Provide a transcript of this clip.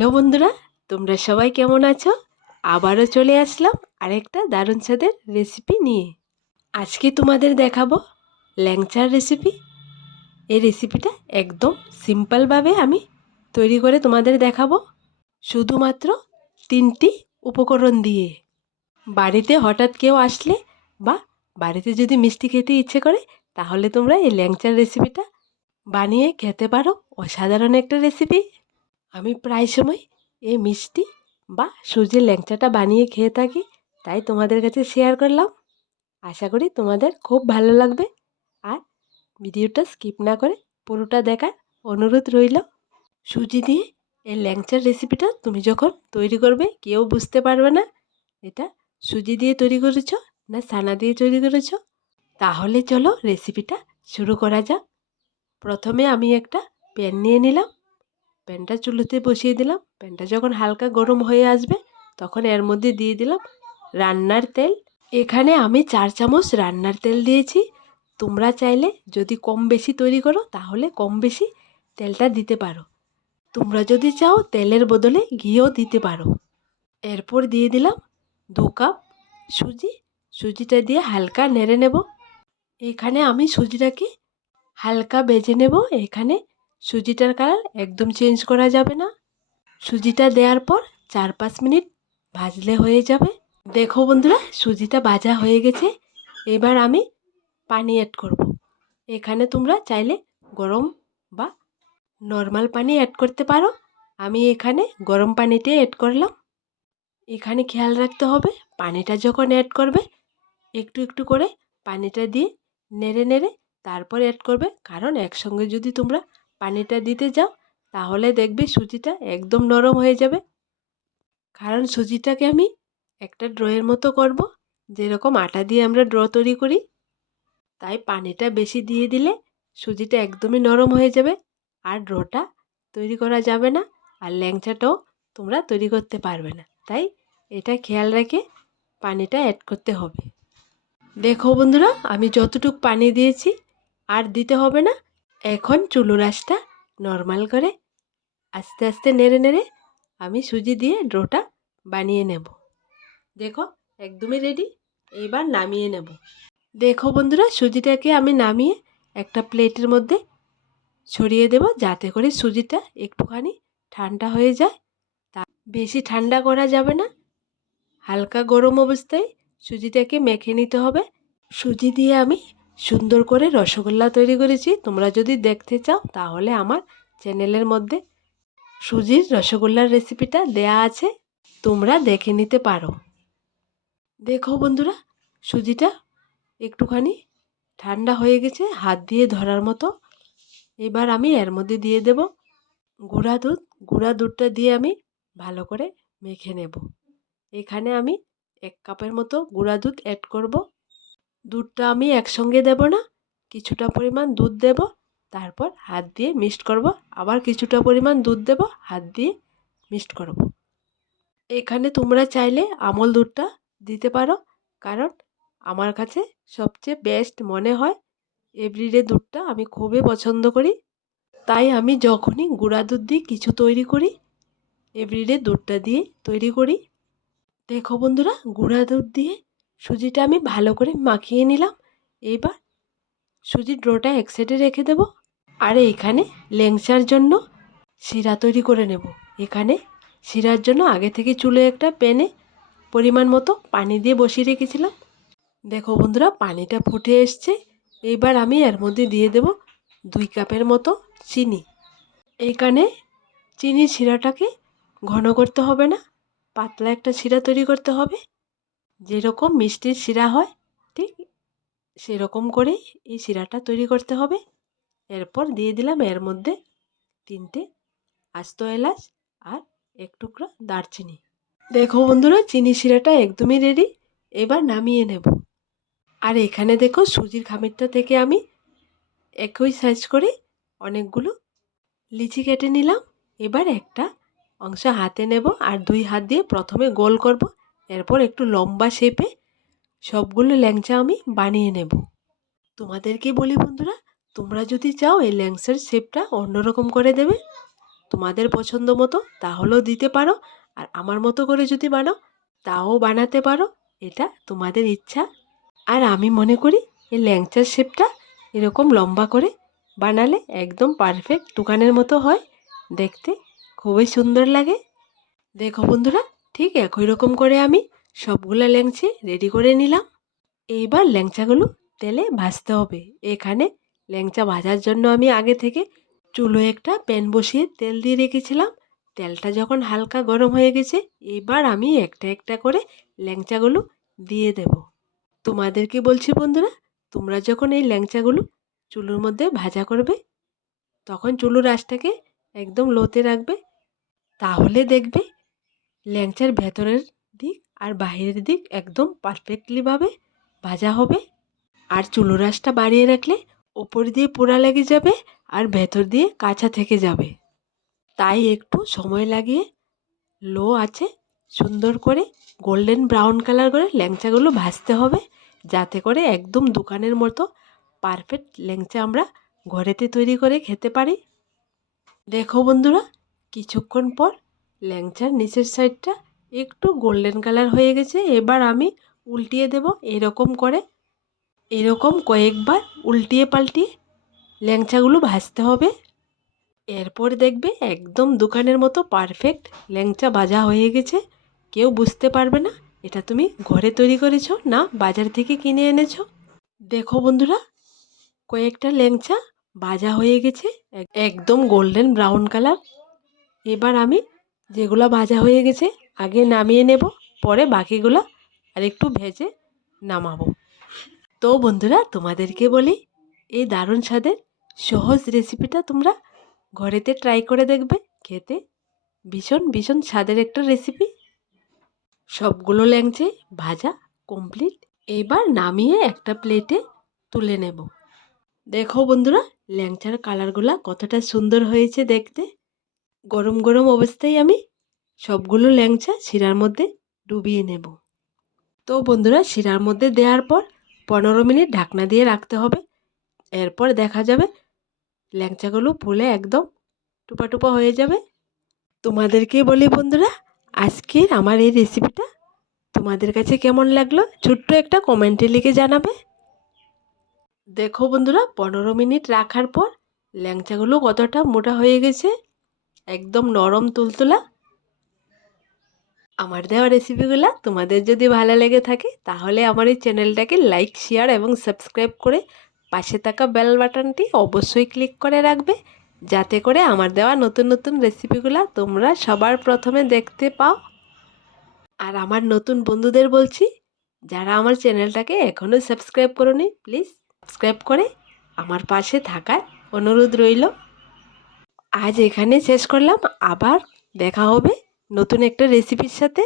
Hello বন্ধুরা, তোমরা সবাই কেমন আছো? আবারও চলে আসলাম আরেকটা দারুণ স্বাদের রেসিপি নিয়ে। আজকে তোমাদের দেখাবো ল্যাংচার রেসিপি এই রেসিপিটা একদম সিম্পলভাবে আমি তৈরি করে তোমাদের দেখাবো। শুধুমাত্র তিনটি উপকরণ দিয়ে। বাড়িতে হঠাৎ কেউ আসলে বা বাড়িতে যদি মিষ্টি খেতে ইচ্ছে করে, তাহলে তোমরা এই ল্যাংচার রেসিপিটা বানিয়ে খেতে পারো। অসাধারণ একটা রেসিপি আমি প্রায় সময় এই মিষ্টি বা সুজির ল্যাংচাটা বানিয়ে খেয়ে থাকি, তাই তোমাদের কাছে শেয়ার করলাম। আশা করি তোমাদের খুব ভালো লাগবে। আর ভিডিওটা স্কিপ না করে পুরোটা দেখার অনুরোধ রইল। সুজি দিয়ে এই ল্যাংচার রেসিপিটা তুমি যখন তৈরি করবে, কেউ বুঝতে পারবে না এটা সুজি দিয়ে তৈরি করেছ না সানা দিয়ে তৈরি করেছ। তাহলে চলো রেসিপিটা শুরু করা যাক। প্রথমে আমি একটা প্যান নিয়ে নিলাম। প্যানটা চুলোতে বসিয়ে দিলাম। প্যানটা যখন হালকা গরম হয়ে আসবে, তখন এর মধ্যে দিয়ে দিলাম রান্নার তেল। এখানে আমি চার চামচ রান্নার তেল দিয়েছি। তোমরা চাইলে যদি কম বেশি তৈরি করো, তাহলে কম বেশি তেলটা দিতে পারো। তোমরা যদি চাও, তেলের বদলে ঘিও দিতে পারো। এরপর দিয়ে দিলাম দু কাপ সুজি। সুজিটা দিয়ে হালকা নেড়ে নেব। এখানে আমি সুজিটাকে হালকা বেজে নেব। এখানে সুজিটার কালার একদম চেঞ্জ করা যাবে না। সুজিটা দেওয়ার পর চার পাঁচ মিনিট ভাজলে হয়ে যাবে। দেখো বন্ধুরা, সুজিটা ভাজা হয়ে গেছে। এবার আমি পানি অ্যাড করব। এখানে তোমরা চাইলে গরম বা নর্মাল পানি অ্যাড করতে পারো। আমি এখানে গরম পানিতে অ্যাড করলাম। এখানে খেয়াল রাখতে হবে, পানিটা যখন অ্যাড করবে, একটু একটু করে পানিটা দিয়ে নেড়ে নেড়ে তারপর অ্যাড করবে। কারণ একসঙ্গে যদি তোমরা পানিটা দিতে যাও, তাহলে দেখবে সুজিটা একদম নরম হয়ে যাবে। কারণ সুজিটাকে আমি একটা ড্রয়ের মতো করব, যেরকম আটা দিয়ে আমরা ড্র তৈরি করি। তাই পানিটা বেশি দিয়ে দিলে সুজিটা একদমই নরম হয়ে যাবে, আর ড্রটা তৈরি করা যাবে না, আর ল্যাংচাটাও তোমরা তৈরি করতে পারবে না। তাই এটা খেয়াল রেখে পানিটা অ্যাড করতে হবে। দেখো বন্ধুরা, আমি যতটুক পানি দিয়েছি, আর দিতে হবে না এখন চুলো রাসটা নর্মাল করে আস্তে আস্তে নেড়ে নেড়ে আমি সুজি দিয়ে ডোটা বানিয়ে নেব। দেখো, একদমই রেডি এইবার নামিয়ে নেব। দেখো বন্ধুরা, সুজিটাকে আমি নামিয়ে একটা প্লেটের মধ্যে ছড়িয়ে দেব যাতে করে সুজিটা একটুখানি ঠান্ডা হয়ে যায়। তা বেশি ঠান্ডা করা যাবে না, হালকা গরম অবস্থায় সুজিটাকে মেখে নিতে হবে। সুজি দিয়ে আমি সুন্দর করে রসগোল্লা তৈরি করেছি। তোমরা যদি দেখতে চাও, তাহলে আমার চ্যানেলের মধ্যে সুজির রসগোল্লার রেসিপিটা দেয়া আছে, তোমরা দেখে নিতে পারো। দেখো বন্ধুরা, সুজিটা একটুখানি ঠান্ডা হয়ে গেছে, হাত দিয়ে ধরার মতো। এবার আমি এর মধ্যে দিয়ে দেব গুঁড়া দুধ। গুঁড়া দুধটা দিয়ে আমি ভালো করে মেখে নেব। এখানে আমি এক কাপের মতো গুঁড়া দুধ অ্যাড করব। দুধটা আমি একসঙ্গে দেব না, কিছুটা পরিমাণ দুধ দেব, তারপর হাত দিয়ে মিক্সড করব, আবার কিছুটা পরিমাণ দুধ দেব, হাত দিয়ে মিক্সড করব। এখানে তোমরা চাইলে আমল দুধটা দিতে পারো, কারণ আমার কাছে সবচেয়ে বেস্ট মনে হয় এভরিডে দুধটা আমি খুবই পছন্দ করি। তাই আমি যখনই গুঁড়া দুধ দিয়ে কিছু তৈরি করি এভরিডে দুধটা দিয়ে তৈরি করি। দেখো বন্ধুরা, গুঁড়া দুধ দিয়ে সুজিটা আমি ভালো করে মাখিয়ে নিলাম। এবার সুজির ডোটা এক সাইডে রেখে দেব। আর এখানে ল্যাংচার জন্য শিরা তৈরি করে নেব। এখানে শিরার জন্য আগে থেকে চুলে একটা প্যানে পরিমাণ মতো পানি দিয়ে বসিয়ে রেখেছিলাম। দেখো বন্ধুরা, পানিটা ফুটে এসছে। এইবার আমি এর মধ্যে দিয়ে দেব দুই কাপের মতো চিনি। এইখানে চিনি শিরাটাকে ঘন করতে হবে না, পাতলা একটা শিরা তৈরি করতে হবে। যেরকম মিষ্টির শিরা হয়, ঠিক সেরকম করেই এই শিরাটা তৈরি করতে হবে। এরপর দিয়ে দিলাম এর মধ্যে তিনটে আস্ত এলাচ আর এক টুকরো দারচিনি। দেখো বন্ধুরা, চিনি শিরাটা একদমই রেডি এবার নামিয়ে নেব। আর এখানে দেখো সুজির খামিরটা থেকে আমি একই সাইজ করে অনেকগুলো লিচি কেটে নিলাম। এবার একটা অংশ হাতে নেব আর দুই হাত দিয়ে প্রথমে গোল করব। এরপর একটু লম্বা শেপে সবগুলো ল্যাংচা আমি বানিয়ে নেব। তোমাদেরকে বলি বন্ধুরা, তোমরা যদি চাও এই ল্যাংচার শেপটা অন্যরকম করে দেবে, তোমাদের পছন্দ মতো তাহলেও দিতে পারো, আর আমার মতো করে যদি বানাও তাও বানাতে পারো, এটা তোমাদের ইচ্ছা। আর আমি মনে করি এই ল্যাংচার শেপটা এরকম লম্বা করে বানালে একদম পারফেক্ট দোকানের মতো হয়, দেখতে খুবই সুন্দর লাগে। দেখো বন্ধুরা ঠিক একই রকম করে আমি সবগুলো ল্যাংচে রেডি করে নিলাম। এইবার ল্যাংচাগুলো তেলে ভাজতে হবে। এখানে ল্যাংচা ভাজার জন্য আমি আগে থেকে চুলো একটা প্যান বসিয়ে তেল দিয়ে রেখেছিলাম। তেলটা যখন হালকা গরম হয়ে গেছে এবার আমি একটা একটা করে ল্যাংচাগুলো দিয়ে দেব। তোমাদেরকে বলছি বন্ধুরা? তোমরা যখন এই ল্যাংচাগুলো চুলোর মধ্যে ভাজা করবে, তখন চুলোর আঁচটাকে একদম লোতে রাখবে। তাহলে দেখবে ল্যাংচার ভেতরের দিক আর বাইরের দিক একদম পারফেক্টলিভাবে ভাজা হবে। আর চুলোর আঁচটা বাড়িয়ে রাখলে ওপর দিয়ে পোড়া লেগে যাবে আর ভেতর দিয়ে কাঁচা থেকে যাবে। তাই একটু সময় লাগিয়ে লো আছে সুন্দর করে গোল্ডেন ব্রাউন কালার করে ল্যাংচাগুলো ভাজতে হবে, যাতে করে একদম দোকানের মতো পারফেক্ট ল্যাংচা আমরা ঘরেতে তৈরি করে খেতে পারি। দেখো বন্ধুরা, কিছুক্ষণ পর ল্যাংচার নিচের সাইডটা একটু গোল্ডেন কালার হয়ে গেছে, এবার আমি উল্টিয়ে দেব এরকম করে। এরকম কয়েকবার উল্টিয়ে পাল্টিয়ে ল্যাংচাগুলো ভাজতে হবে। এরপর দেখবে একদম দোকানের মতো পারফেক্ট ল্যাংচা ভাজা হয়ে গেছে। কেউ বুঝতে পারবে না এটা তুমি ঘরে তৈরি করেছ না বাজার থেকে কিনে এনেছো। দেখো বন্ধুরা, কয়েকটা ল্যাংচা ভাজা হয়ে গেছে, একদম গোল্ডেন ব্রাউন কালার। এবার আমি যেগুলো ভাজা হয়ে গেছে, আগে নামিয়ে নেব, পরে বাকিগুলো আর একটু ভেজে নামাবো। তো বন্ধুরা, তোমাদেরকে বলি, এই দারুণ স্বাদের সহজ রেসিপিটা তোমরা ঘরেতে ট্রাই করে দেখবে, খেতে ভীষণ ভীষণ স্বাদের একটা রেসিপি সবগুলো ল্যাংচে ভাজা কমপ্লিট এবার নামিয়ে একটা প্লেটে তুলে নেব। দেখো বন্ধুরা, ল্যাংচার কালারগুলা কতটা সুন্দর হয়েছে দেখতে। গরম গরম অবস্থায় আমি সবগুলো ল্যাংচা শিরার মধ্যে ডুবিয়ে নেব। তো বন্ধুরা, শিরার মধ্যে দেওয়ার পর পনেরো মিনিট ঢাকনা দিয়ে রাখতে হবে। এরপর দেখা যাবে ল্যাংচাগুলো ফুলে একদম টুপা টুপা হয়ে যাবে। তোমাদেরকে বলি বন্ধুরা, আজকের আমার এই রেসিপিটা তোমাদের কাছে কেমন লাগল ছোট্ট একটা কমেন্টে লিখে জানাবে। দেখো বন্ধুরা, পনেরো মিনিট রাখার পর ল্যাংচাগুলো কতটা মোটা হয়ে গেছে। একদম নরম তুলতুলা। আমার দেওয়া রেসিপিগুলো তোমাদের যদি ভালো লেগে থাকে, তাহলে আমার এই চ্যানেলটাকে লাইক শেয়ার এবং সাবস্ক্রাইব করে পাশে থাকা বেল বাটনটি অবশ্যই ক্লিক করে রাখবে, যাতে করে আমার দেওয়া নতুন নতুন রেসিপিগুলো তোমরা সবার প্রথমে দেখতে পাও। আর আমার নতুন বন্ধুদের বলছি, যারা আমার চ্যানেলটাকে এখনও সাবস্ক্রাইব করোনি প্লিজ সাবস্ক্রাইব করে আমার পাশে থাকার অনুরোধ রইল। আজ এখানে শেষ করলাম। আবার দেখা হবে নতুন একটা রেসিপির সাথে।